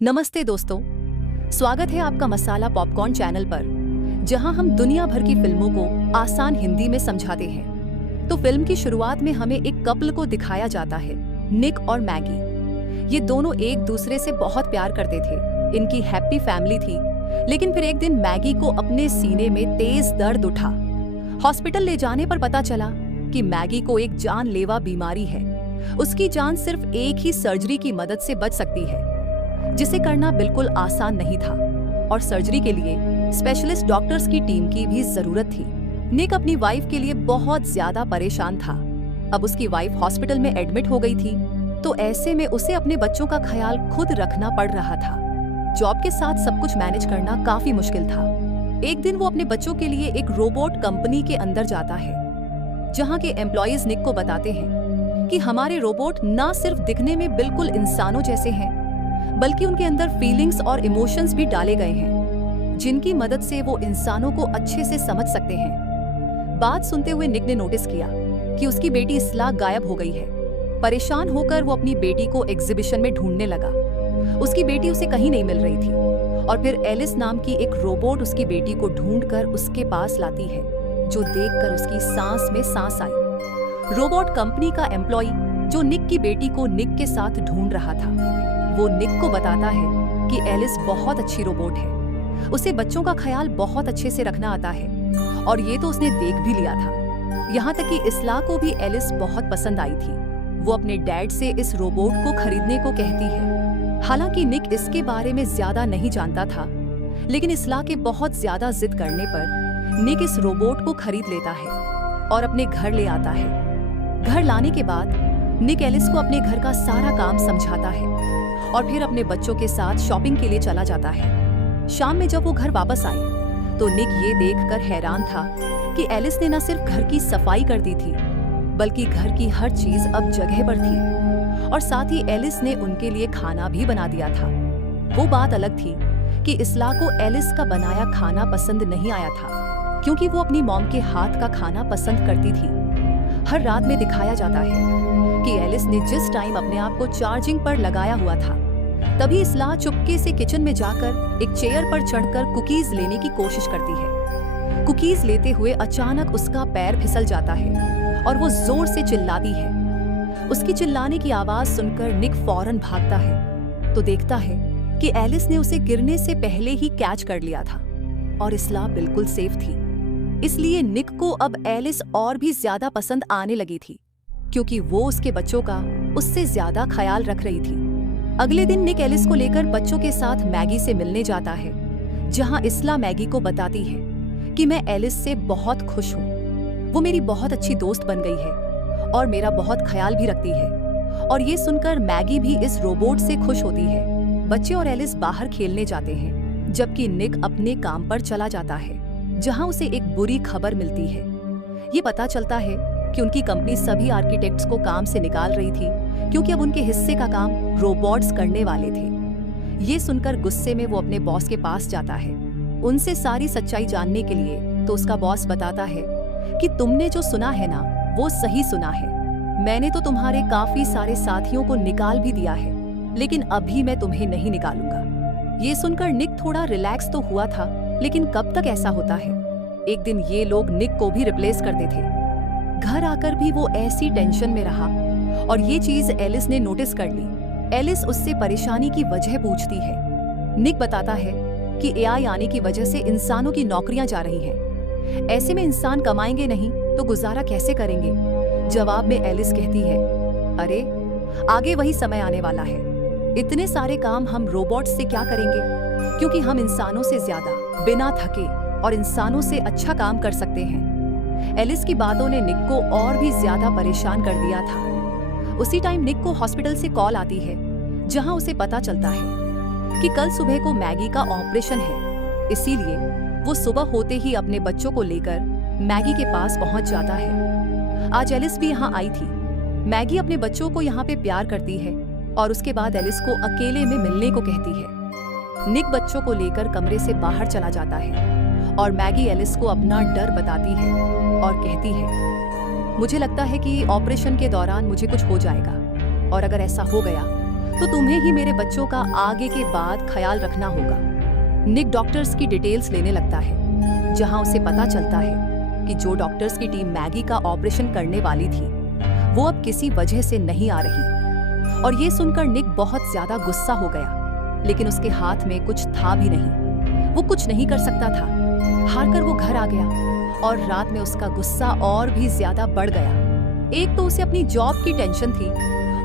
नमस्ते दोस्तों, स्वागत है आपका मसाला पॉपकॉर्न चैनल पर, जहां हम दुनिया भर की फिल्मों को आसान हिंदी में समझाते हैं। तो फिल्म की शुरुआत में हमें एक कपल को दिखाया जाता है, निक और मैगी। ये दोनों एक दूसरे से बहुत प्यार करते थे, इनकी हैप्पी फैमिली थी। लेकिन फिर एक दिन मैगी को अपने सीने में तेज दर्द उठा। हॉस्पिटल ले जाने पर पता चला कि मैगी को एक जानलेवा बीमारी है। उसकी जान सिर्फ एक ही सर्जरी की मदद से बच सकती है, जिसे करना बिल्कुल आसान नहीं था और सर्जरी के लिए स्पेशलिस्ट डॉक्टर्स की टीम की भी जरूरत थी। निक अपनी वाइफ के लिए बहुत ज्यादा परेशान था। अब उसकी वाइफ हॉस्पिटल में एडमिट हो गई थी, तो ऐसे में उसे अपने बच्चों का ख्याल खुद रखना पड़ रहा था। जॉब के साथ सब कुछ मैनेज करना काफी मुश्किल था। एक दिन वो अपने बच्चों के लिए एक रोबोट कंपनी के अंदर जाता है, जहाँ के एम्प्लॉयज निक को बताते हैं कि हमारे रोबोट ना सिर्फ दिखने में बिल्कुल इंसानों जैसे हैं, बल्कि उनके अंदर फीलिंग्स और इमोशंस भी डाले गए हैं, जिनकी मदद से वो इंसानों को अच्छे से समझ सकते हैं। बात सुनते हुए निक ने नोटिस किया कि उसकी बेटी इस्ला गायब हो गई है। परेशान होकर वो अपनी बेटी को एग्जीबिशन में ढूंढने लगा। उसकी बेटी उसे कहीं नहीं मिल रही थी और फिर एलिस नाम की एक रोबोट उसकी बेटी को ढूंढकर उसके पास लाती है, जो देखकर उसकी सांस में सांस आई। रोबोट कंपनी का एम्प्लॉय जो निक की बेटी को निक के साथ ढूंढ रहा था, वो निक को बताता है कि एलिस बहुत अच्छी रोबोट है, उसे बच्चों का ख्याल बहुत अच्छे से रखना आता है और ये तो उसने देख भी लिया था। यहाँ तक कि इस्ला को भी एलिस बहुत पसंद आई थी। वो अपने डैड से इस रोबोट को खरीदने को कहती है। हालांकि निक इसके बारे में ज्यादा नहीं जानता था, लेकिन इस्ला के बहुत ज्यादा जिद करने पर निक इस रोबोट को खरीद लेता है और अपने घर ले आता है। घर लाने के बाद निक एलिस को अपने घर का सारा काम समझाता है और फिर अपने बच्चों के साथ शॉपिंग के लिए चला जाता है। शाम में जब वो घर वापस आई, तो निक ये देखकर हैरान था कि एलिस ने न सिर्फ घर की सफाई कर दी थी, बल्कि घर की हर चीज अब जगह पर थी और साथ ही एलिस ने उनके लिए खाना भी बना दिया था। वो बात अलग थी कि इस्ला को एलिस का बनाया खाना पसंद नहीं आया था, क्योंकि वो अपनी मॉम के हाथ का खाना पसंद करती थी। हर रात में दिखाया जाता है कि एलिस ने जिस टाइम अपने आप को चार्जिंग पर लगाया हुआ था, तभी इस्ला चुपके से किचन में जाकर एक चेयर पर चढ़कर कुकीज लेने की कोशिश करती है। कुकीज लेते हुए अचानक उसका पैर फिसल जाता है और वो जोर से चिल्लाती है। उसकी चिल्लाने की आवाज सुनकर निक फौरन भागता है, तो देखता है कि एलिस ने उसे गिरने से पहले ही कैच कर लिया था और इस्ला बिल्कुल सेफ थी। इसलिए निक को अब एलिस और भी ज्यादा पसंद आने लगी थी, क्योंकि वो उसके बच्चों का उससे ज्यादा ख्याल रख रही थी। अगले दिन निक एलिस को लेकर बच्चों के साथ मैगी से मिलने जाता है, जहां इस्ला मैगी को बताती है कि मैं एलिस से बहुत खुश हूँ। वो मेरी बहुत अच्छी दोस्त बन गई है और मेरा बहुत ख्याल भी रखती है। और ये सुनकर मैगी भी इस रोबोट से खुश होती है। बच्चे और एलिस बाहर खेलने जाते हैं, जबकि निक अपने काम पर चला जाता है, जहां उसे एक बुरी खबर मिलती है। ये पता चलता है कि उनकी कंपनी सभी आर्किटेक्ट्स को काम से निकाल रही थी, क्योंकि अब उनके हिस्से का काम रोबोट्स करने वाले थे। ये सुनकर गुस्से में वो अपने बॉस के पास जाता है, उनसे सारी सच्चाई जानने के लिए। तो उसका बॉस बताता है कि तुमने जो सुना है ना, वो सही सुना है। मैंने तो तुम्हारे काफी सारे साथियों को निकाल भी दिया है, लेकिन अभी मैं तुम्हें नहीं निकालूंगा। ये सुनकर निक थोड़ा रिलैक्स तो हुआ था, लेकिन कब तक ऐसा होता है। एक दिन ये लोग निक को भी रिप्लेस कर देते थे। घर आकर भी वो ऐसी टेंशन में रहा और ये चीज एलिस ने नोटिस कर ली। एलिस उससे परेशानी की वजह पूछती है। निक बताता है कि एआई आने की वजह से इंसानों की नौकरियां जा रही हैं। ऐसे में इंसान कमाएंगे नहीं तो गुजारा कैसे करेंगे। जवाब में एलिस कहती है, अरे आगे वही समय आने वाला है। इतने सारे काम हम रोबोट से क्या करेंगे, क्योंकि हम इंसानों से ज्यादा बिना थके और इंसानों से अच्छा काम कर सकते हैं। एलिस की बातों ने निक को और भी ज्यादा परेशान कर दिया था। उसी टाइम निक को हॉस्पिटल से कॉल आती है, जहां उसे पता चलता है कि कल सुबह को मैगी का ऑपरेशन है। इसीलिए वो सुबह होते ही अपने बच्चों को लेकर मैगी के पास पहुंच जाता है। आज एलिस भी यहाँ आई थी। मैगी अपने बच्चों को यहाँ पे प्यार करती है और उसके बाद एलिस को अकेले में मिलने को कहती है। निक बच्चों को लेकर कमरे से बाहर चला जाता है और मैगी एलिस को अपना डर बताती है और कहती है, मुझे लगता है कि ऑपरेशन के दौरान मुझे कुछ हो जाएगा, और अगर ऐसा हो गया तो तुम्हें ही मेरे बच्चों का आगे के बाद ख्याल रखना होगा। निक डॉक्टर्स की डिटेल्स लेने लगता है, जहां उसे पता चलता है कि जो डॉक्टर्स की टीम मैगी का ऑपरेशन करने वाली थी वो अब किसी वजह से नहीं आ रही। और ये सुनकर निक बहुत ज्यादा गुस्सा हो गया, लेकिन उसके हाथ में कुछ था भी नहीं, वो कुछ नहीं कर सकता था। हारकर वो घर आ गया और रात में उसका गुस्सा और भी ज्यादा बढ़ गया। एक तो उसे अपनी जॉब की टेंशन थी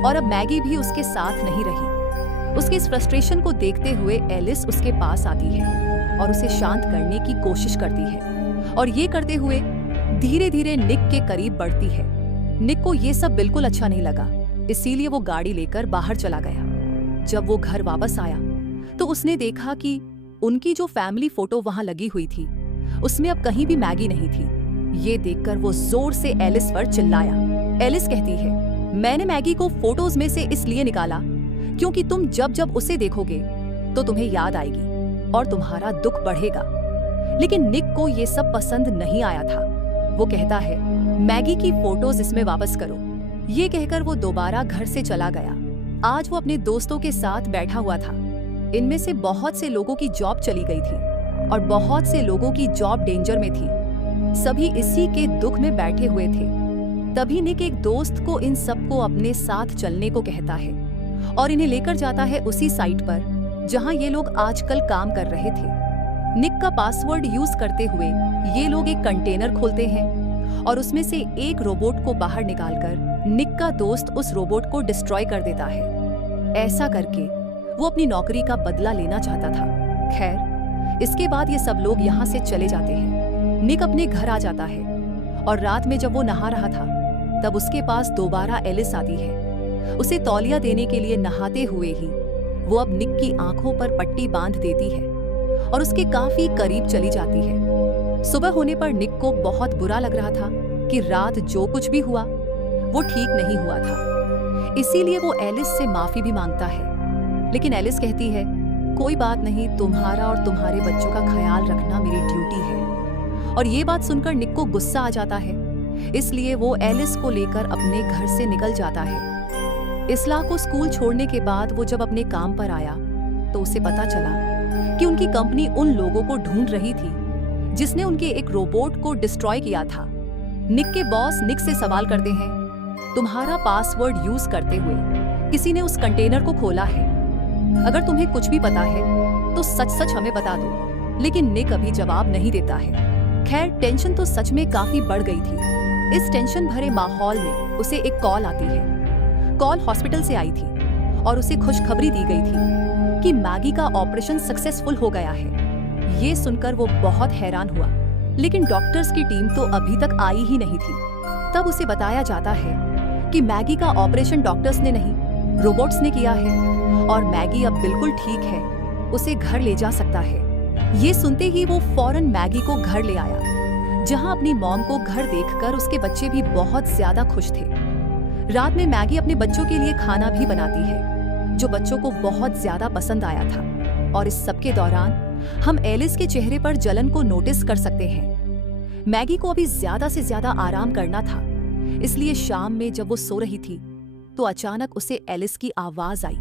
और अब मैगी भी उसके साथ नहीं रही। उसके इस फ्रस्ट्रेशन को देखते हुए एलिस उसके पास आती है और उसे शांत करने की कोशिश करती है, और ये करते हुए धीरे धीरे निक के करीब बढ़ती है। निक को ये सब बिल्कुल अच्छा नहीं लगा, इसीलिए वो गाड़ी लेकर बाहर चला गया। जब वो घर वापस आया तो उसने देखा कि उनकी जो फैमिली फोटो वहां लगी हुई थी उसमें अब कहीं भी मैगी नहीं थी। ये देखकर वो जोर से एलिस पर चिल्लाया। एलिस कहती है, मैंने मैगी को फोटोज में से इसलिए निकाला क्योंकि तुम जब जब उसे देखोगे तो तुम्हें याद आएगी और तुम्हारा दुख बढ़ेगा। लेकिन निक को ये सब पसंद नहीं आया था। वो कहता है, मैगी की फोटोज इसमें वापस करो। ये कहकर वो दोबारा घर से चला गया। आज वो अपने दोस्तों के साथ बैठा हुआ था। इनमें से बहुत से लोगों की जॉब चली गई थी और बहुत से लोगों की जॉब डेंजर में थी। सभी इसी के दुख में बैठे हुए थे। तभी निक एक दोस्त को इन सबको अपने साथ चलने को कहता है और इन्हें लेकर जाता है उसी साइट पर जहां ये लोग आजकल काम कर रहे थे। निक का पासवर्ड यूज करते हुए ये लोग एक कंटेनर खोलते हैं और उसमें से एक रोबोट को बाहर निकालकर निक का दोस्त उस रोबोट को डिस्ट्रॉय कर देता है। ऐसा करके वो अपनी नौकरी का बदला लेना चाहता था। खैर, इसके बाद ये सब लोग यहाँ से चले जाते हैं। निक अपने घर आ जाता है और रात में जब वो नहा रहा था तब उसके पास दोबारा एलिस आती है। उसे तौलिया देने के लिए नहाते हुए ही वो अब निक की आंखों पर पट्टी बांध देती है और उसके काफी करीब चली जाती है। सुबह होने पर निक को बहुत बुरा लग रहा था कि रात जो कुछ भी हुआ वो ठीक नहीं हुआ था। इसीलिए वो एलिस से माफी भी मांगता है, लेकिन एलिस कहती है, कोई बात नहीं, तुम्हारा और तुम्हारे बच्चों का ख्याल रखना मेरी ड्यूटी है। और ये बात सुनकर निक को गुस्सा आ जाता है, इसलिए वो एलिस को लेकर अपने घर से निकल जाता है। इसला को स्कूल छोड़ने के बाद वो जब अपने काम पर आया तो उसे पता चला कि उनकी कंपनी उन लोगों को ढूंढ रही थी जिसने उनके एक रोबोट को डिस्ट्रॉय किया था। निक के बॉस निक से सवाल करते हैं, तुम्हारा पासवर्ड यूज करते हुए किसी ने उस कंटेनर को खोला है। अगर तुम्हें कुछ भी पता है तो सच सच हमें बता दो। लेकिन निक अभी जवाब नहीं देता है। खैर, टेंशन तो सच में काफी बढ़ गई थी। इस टेंशन भरे माहौल में उसे एक कॉल आती है। कॉल हॉस्पिटल से आई थी और उसे खुशखबरी दी गई थी कि मैगी का ऑपरेशन सक्सेसफुल हो गया है। ये सुनकर वो बहुत हैरान हुआ, लेकिन डॉक्टर्स की टीम तो अभी तक आई ही नहीं थी। तब उसे बताया जाता है कि मैगी का ऑपरेशन डॉक्टर्स ने नहीं, रोबोट्स ने किया है और मैगी अब बिल्कुल ठीक है, उसे घर ले जा सकता है। ये सुनते ही वो फौरन मैगी को घर ले आया, जहां अपनी मॉम को घर देखकर उसके बच्चे भी बहुत ज्यादा खुश थे। रात में मैगी अपने बच्चों के लिए खाना भी बनाती है, जो बच्चों को बहुत ज्यादा पसंद आया था। और इस सब के दौरान हम एलिस के चेहरे पर जलन को नोटिस कर सकते हैं। मैगी को अभी ज्यादा से ज्यादा आराम करना था, इसलिए शाम में जब वो सो रही थी तो अचानक उसे एलिस की आवाज आई।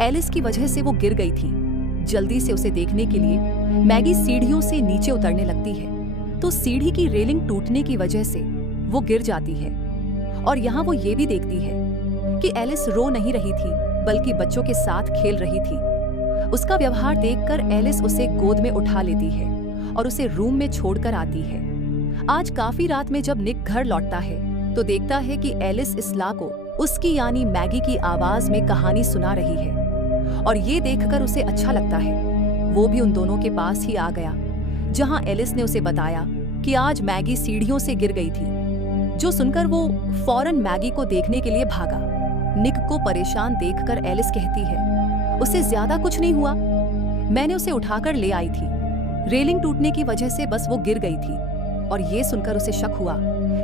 एलिस की वजह से वो गिर गई थी। जल्दी से उसे देखने के लिए मैगी सीढ़ियों से नीचे उतरने लगती है, तो सीढ़ी की रेलिंग टूटने की वजह से वो गिर जाती है। और यहाँ वो ये भी देखती है कि एलिस रो नहीं रही थी, बल्कि बच्चों के साथ खेल रही थी। उसका व्यवहार देखकर एलिस उसे गोद में उठा लेती है और उसे रूम में छोड़कर आती है। आज काफी रात में जब निक घर लौटता है तो देखता है कि एलिस इसला को उसकी यानी मैगी की आवाज में कहानी सुना रही है, और ये देखकर उसे अच्छा लगता है। वो भी उन दोनों के पास ही आ गया, जहां एलिस ने उसे बताया कि आज मैगी सीढ़ियों से गिर गई थी। जो सुनकर वो फौरन मैगी को देखने के लिए भागा। निक को परेशान देखकर एलिस कहती है, उसे ज्यादा कुछ नहीं हुआ, मैंने उसे उठाकर ले आई थी, रेलिंग टूटने की वजह से बस वो गिर गई थी। और ये सुनकर उसे शक हुआ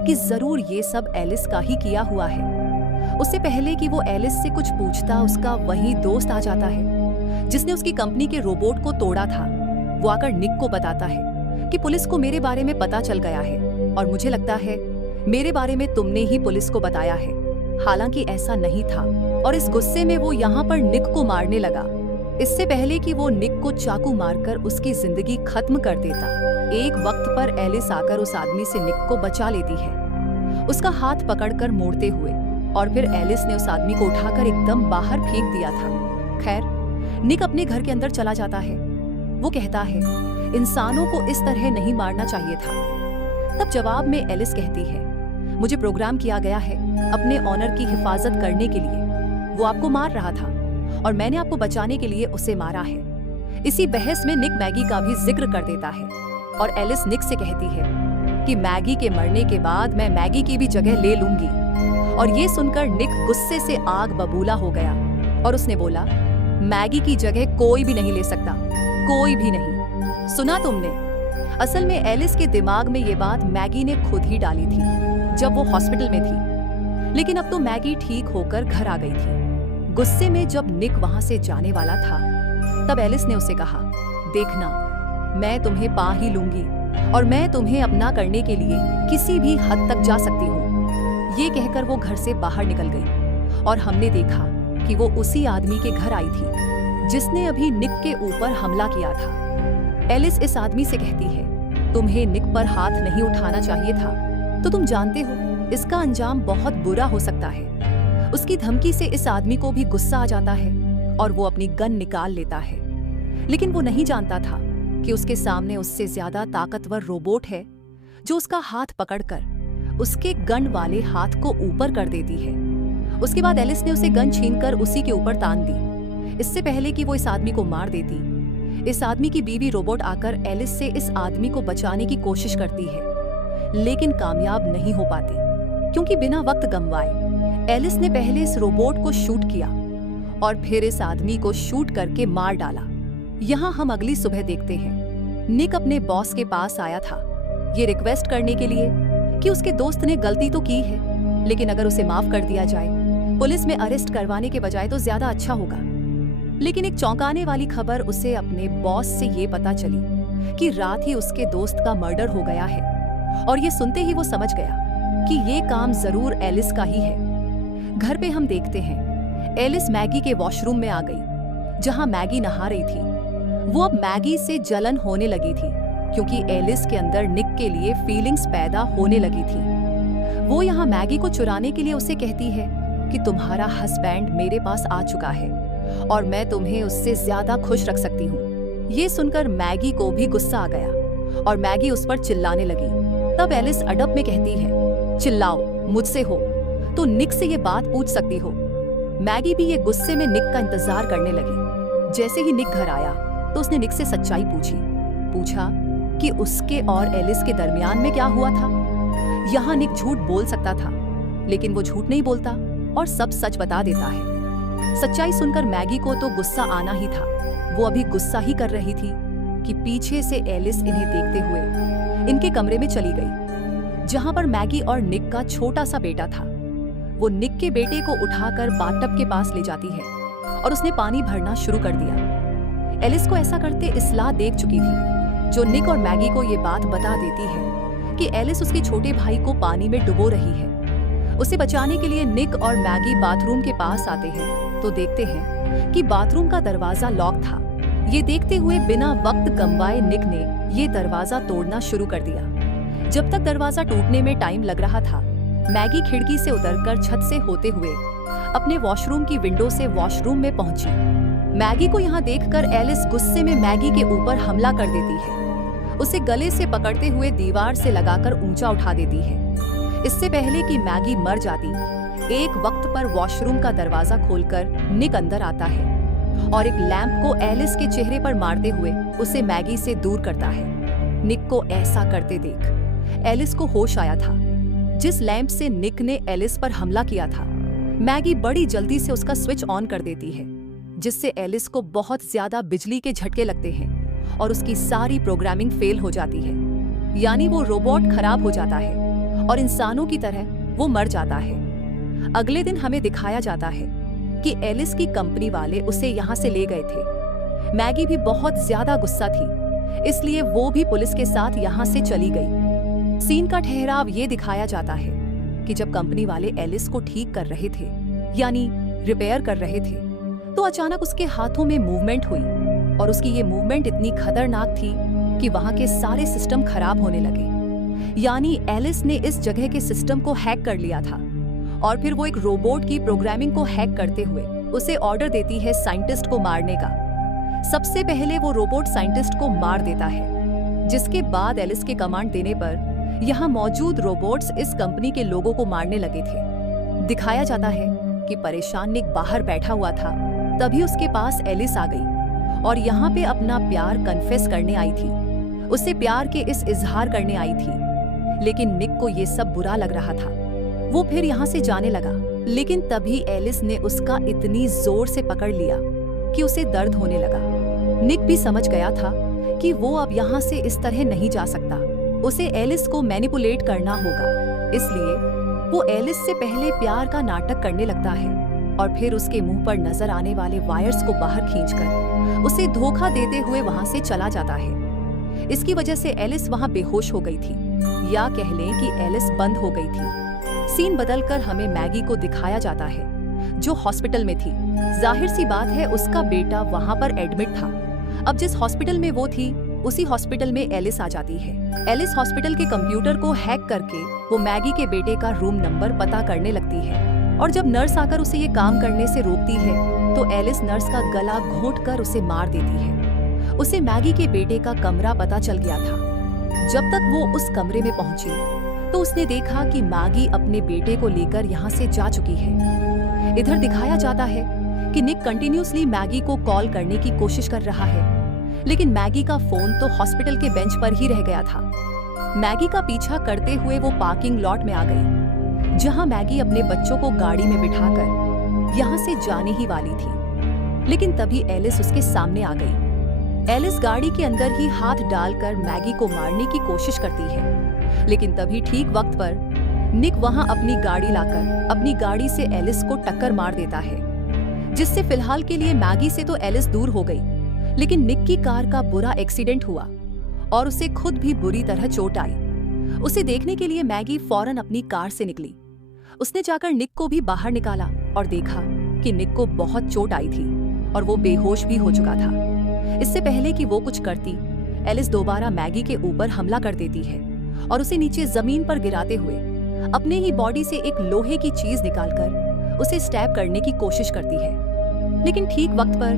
कि जरूर ये सब एलिस का ही किया हुआ है। उससे पहले कि वो एलिस से कुछ पूछता, उसका वही दोस्त आ जाता है जिसने उसकी कंपनी के रोबोट को तोड़ा था। वो आकर निक को बताता है कि पुलिस को मेरे बारे में पता चल गया है और मुझे लगता है मेरे बारे में तुमने ही पुलिस को बताया है। हालांकि ऐसा नहीं था। और इस गुस्से में वो यहाँ पर निक को मारने लगा। इससे पहले कि वो निक को चाकू मारकर उसकी जिंदगी खत्म कर देता, एक वक्त पर एलिस आकर उस आदमी से निक को बचा लेती है, उसका हाथ पकड़कर मोड़ते हुए, और फिर एलिस ने उस आदमी को उठाकर एकदम बाहर फेंक दिया था। खैर, निक अपने घर के अंदर चला जाता है। वो कहता है, इंसानों को इस तरह नहीं मारना चाहिए था। तब जवाब में एलिस कहती है, मुझे प्रोग्राम किया गया है अपने ऑनर की हिफाजत करने के लिए। वो आपको मार रहा था और मैंने आपको बचाने के लिए उसे मारा है। इसी बहस में निक मैगी का भी जिक्र कर देता है और एलिस निक से कहती है कि मैगी के मरने के बाद मैं मैगी की भी जगह ले लूंगी। और ये सुनकर निक गुस्से से आग बबूला हो गया और उसने बोला, मैगी की जगह कोई भी नहीं ले सकता, कोई भी नहीं। सुना तुमने? असल में एलिस के दिमाग में ये बात मैगी ने खुद ही डाली थी जब वो हॉस्पिटल में थी, लेकिन अब तो मैगी ठीक होकर घर आ गई थी। गुस्से में जब निक वहां से जाने वाला था, तब एलिस ने उसे कहा, देखना, मैं तुम्हें पा ही लूंगी और मैं तुम्हें अपना करने के लिए किसी भी हद तक जा सकती हूँ। ये कहकर वो घर से बाहर निकल गई और हमने देखा कि वो उसी आदमी के घर आई थी जिसने अभी निक के ऊपर हमला किया था। एलिस इस आदमी से कहती है, तुम्हें निक पर हाथ नहीं उठाना चाहिए था, तो तुम जानते हो इसका अंजाम बहुत बुरा हो सकता है। उसकी धमकी से इस आदमी को भी गुस्सा आ जाता है और वो अपनी गन निकाल लेता है, लेकिन वो नहीं जानता था कि उसके सामने उससे ज्यादा ताकतवर रोबोट है जो उसका हाथ पकड़कर उसके गन वाले हाथ को ऊपर कर देती है। उसके बाद एलिस ने उसे गन छीनकर उसी के ऊपर तान दी, इससे पहले कि वो इस आदमी को मार देती। इस आदमी की बीवी रोबोट आकर एलिस से इस आदमी को बचाने की कोशिश करती है, लेकिन कामयाब नहीं हो पाती, क्योंकि बिना वक्त गंवाए एलिस ने पहले इस रोबोट को शूट किया और फिर इस आदमी को शूट करके मार डाला। यहाँ हम अगली सुबह देखते हैं, निक अपने बॉस के पास आया था ये रिक्वेस्ट करने के लिए कि उसके दोस्त ने गलती तो की है, लेकिन अगर उसे माफ कर दिया जाए, पुलिस में अरेस्ट करवाने के बजाय तो ज्यादा अच्छा होगा। लेकिन एक चौंकाने वाली खबर उसे अपने बॉस से ये पता चली कि रात ही उसके दोस्त का मर्डर हो गया है, और ये सुनते ही वो समझ गया कि ये काम जरूर एलिस का ही है। घर पे हम देखते हैं एलिस मैगी के वॉशरूम में आ गई जहां मैगी नहा रही थी। वो अब मैगी से जलन होने लगी थी क्योंकि एलिस के अंदर निक के लिए फीलिंग्स पैदा होने लगी थी। वो यहाँ मैगी को चुराने के लिए उसे कहती है कि तुम्हारा हस्बैंड मेरे पास आ चुका है और मैं तुम्हें उससे ज्यादा खुश रख सकती हूँ। ये सुनकर मैगी को भी गुस्सा आ गया और मैगी उस पर चिल्लाने लगी। तब एलिस अडब में कहती है, चिल्लाओ, मुझसे हो तो निक से ये बात पूछ सकती हो। मैगी भी ये गुस्से में निक का इंतजार करने लगी। जैसे ही निक घर आया तो उसने निक से सच्चाई पूछा कि उसके और एलिस के दरमियान में क्या हुआ था। यहाँ निक झूठ बोल सकता था, लेकिन वो झूठ नहीं बोलता और सब सच बता देता है। सच्चाई सुनकर मैगी को तो गुस्सा आना ही था। वो अभी गुस्सा ही कर रही थी कि पीछे से एलिस इन्हें देखते हुए इनके कमरे में चली गई, जहां पर मैगी और निक का छोटा सा बेटा था। वो निक के बेटे को उठाकर बाथटब के पास ले जाती है और उसने पानी भरना शुरू कर दिया। एलिस को ऐसा करते इस्लाह देख चुकी थी, जो निक और मैगी को ये बात बता देती है कि एलिस उसके छोटे भाई को पानी में डुबो रही है। उसे बचाने के लिए निक और मैगी बाथरूम के पास आते हैं तो देखते हैं कि बाथरूम का दरवाजा लॉक था। ये देखते हुए बिना वक्त गंवाए निक ने ये दरवाजा तोड़ना शुरू कर दिया। जब तक दरवाजा टूटने में टाइम लग रहा था, मैगी खिड़की से उतरकर छत से होते हुए अपने वॉशरूम की विंडो से वॉशरूम में पहुंची। मैगी को यहाँ देखकर एलिस गुस्से में मैगी के ऊपर हमला कर देती है। उसे गले से पकड़ते हुए दीवार से लगाकर ऊंचा उठा देती है। इससे पहले कि मैगी मर जाती, एक वक्त पर वॉशरूम का दरवाजा खोलकर निक अंदर आता है और एक लैंप को एलिस के चेहरे पर मारते हुए उसे मैगी से दूर करता है। निक को ऐसा करते देख एलिस को होश आया था। जिस लैंप से निक ने एलिस पर हमला किया था, मैगी बड़ी जल्दी से उसका स्विच ऑन कर देती है, जिससे एलिस को बहुत ज्यादा बिजली के झटके लगते हैं और उसकी सारी प्रोग्रामिंग फेल हो जाती है। यानी वो रोबोट खराब हो जाता है और इंसानों की तरह वो मर जाता है। अगले दिन हमें दिखाया जाता है कि एलिस की कंपनी वाले उसे यहाँ से ले गए थे। मैगी भी बहुत ज्यादा गुस्सा थी, इसलिए वो भी पुलिस के साथ यहाँ से चली गई। सीन का ठहराव ये दिखाया जाता है कि जब कंपनी वाले एलिस को ठीक कर रहे थे, यानी रिपेयर कर रहे थे तो अचानक उसके हाथों में मूवमेंट हुई और उसकी ये मूवमेंट इतनी खतरनाक थी कि वहां के सारे सिस्टम खराब होने लगे। यानी एलिस ने इस जगह के सिस्टम को हैक कर लिया था और फिर वो एक रोबोट की प्रोग्रामिंग को हैक करते हुए उसे ऑर्डर देती है साइंटिस्ट को मारने का। सबसे पहले वो रोबोट साइंटिस्ट को मार देता है, जिसके बाद एलिस के कमांड देने पर यहाँ मौजूद रोबोट्स इस कंपनी के लोगों को मारने लगे थे। दिखाया जाता है कि परेशान निक बाहर बैठा हुआ था, तभी उसके पास एलिस आ गई और यहाँ पे अपना प्यार कन्फेस करने आई थी। उससे प्यार के इस इजहार करने आई थी, लेकिन निक को ये सब बुरा लग रहा था। वो फिर यहाँ से जाने लगा, लेकिन तभी एलिस ने उसका इतनी जोर से पकड़ लिया कि उसे दर्द होने लगा। निक भी समझ गया था कि वो अब यहाँ से इस तरह नहीं जा सकता, उसे एलिस को मैनिपुलेट करना होगा। इसलिए वो एलिस से पहले प्यार का नाटक करने लगता है और फिर उसके मुंह पर नजर आने वाले वायर्स को बाहर खींचकर उसे धोखा देते हुए वहां से चला जाता है। इसकी वजह से एलिस वहां बेहोश हो गई थी, या कह लें कि एलिस बंद हो गई थी। सीन बदलकर हमें मैगी को दिखाया जाता है, जो हॉस्पिटल में थी। जाहिर सी बात है उसका बेटा वहां पर एडमिट था। अब जिस हॉस्पिटल में वो थी उसी हॉस्पिटल में एलिस आ जाती है। एलिस हॉस्पिटल के कंप्यूटर को हैक करके वो मैगी के बेटे का रूम नंबर पता करने लगती है और जब नर्स आकर उसे ये काम करने से रोकती है तो एलिस नर्स का गला घोंटकर उसे मार देती है। उसे मैगी के बेटे का कमरा पता चल गया था। जब तक वो उस कमरे में पहुंची तो उसने देखा कि मैगी अपने बेटे को लेकर यहाँ से जा चुकी है। इधर दिखाया जाता है कि निक कंटिन्यूसली मैगी को कॉल करने की कोशिश कर रहा है, लेकिन मैगी का फोन तो हॉस्पिटल के बेंच पर ही रह गया था। मैगी का पीछा करते हुए वो पार्किंग लॉट में आ गई, जहां मैगी अपने बच्चों को गाड़ी में बिठाकर यहां से जाने ही वाली थी। लेकिन तभी एलिस उसके सामने आ गई। एलिस गाड़ी के अंदर ही हाथ डालकर मैगी को मारने की कोशिश करती है, लेकिन तभी ठीक वक्त पर निक वहां अपनी गाड़ी लाकर अपनी गाड़ी से एलिस को टक्कर मार देता है, जिससे फिलहाल के लिए मैगी से तो एलिस दूर हो गई, लेकिन निक की कार का बुरा एक्सीडेंट हुआ और उसे खुद भी बुरी तरह चोट आई। उसे देखने के लिए मैगी फौरन अपनी कार से निकली। उसने जाकर निक को भी बाहर निकाला और देखा कि निक को बहुत चोट आई थी और वो बेहोश भी हो चुका था। इससे पहले कि वो कुछ करती, एलिस दोबारा मैगी के ऊपर हमला कर देती है और उसे नीचे जमीन पर गिराते हुए अपने ही बॉडी से एक लोहे की चीज निकालकर उसे स्टैब करने की कोशिश करती है। लेकिन ठीक वक्त पर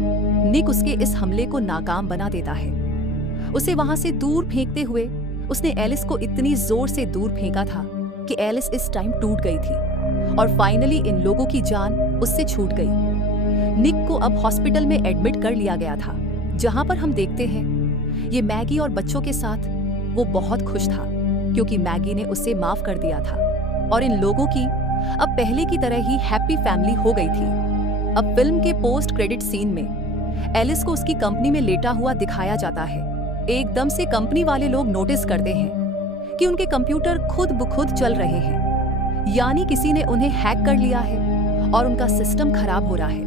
निक उसके इस हमले को नाकाम बना देता है। उसे वहां से दूर फेंकते हुए उसने एलिस को इतनी जोर से दूर फेंका था कि एलिस इस टाइम टूट गई थी और फाइनली इन लोगों की जान उससे छूट गई। निक को अब हॉस्पिटल में एडमिट कर लिया गया था, जहां पर हम देखते हैं ये मैगी और बच्चों के साथ वो बहुत खुश था क्योंकि मैगी ने उसे माफ कर दिया था और इन लोगों की अब पहले की तरह ही हैप्पी फैमिली हो गई थी। अब फिल्म के पोस्ट क्रेडिट सीन में एलिस को उसकी कंपनी में लेटा हुआ दिखाया जाता है। एकदम से कंपनी वाले लोग नोटिस करते हैं कि उनके कंप्यूटर खुद ब खुद चल रहे हैं, यानी किसी ने उन्हें हैक कर लिया है और उनका सिस्टम खराब हो रहा है।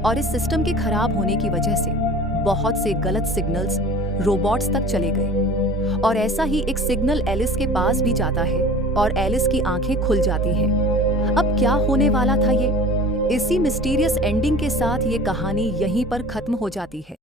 और इस सिस्टम के खराब होने की वजह से बहुत से गलत सिग्नल्स रोबोट्स तक चले गए और ऐसा ही एक सिग्नल एलिस के पास भी जाता है और एलिस की आंखें खुल जाती हैं। अब क्या होने वाला था ये? इसी मिस्टीरियस एंडिंग के साथ ये कहानी यहीं पर खत्म हो जाती है।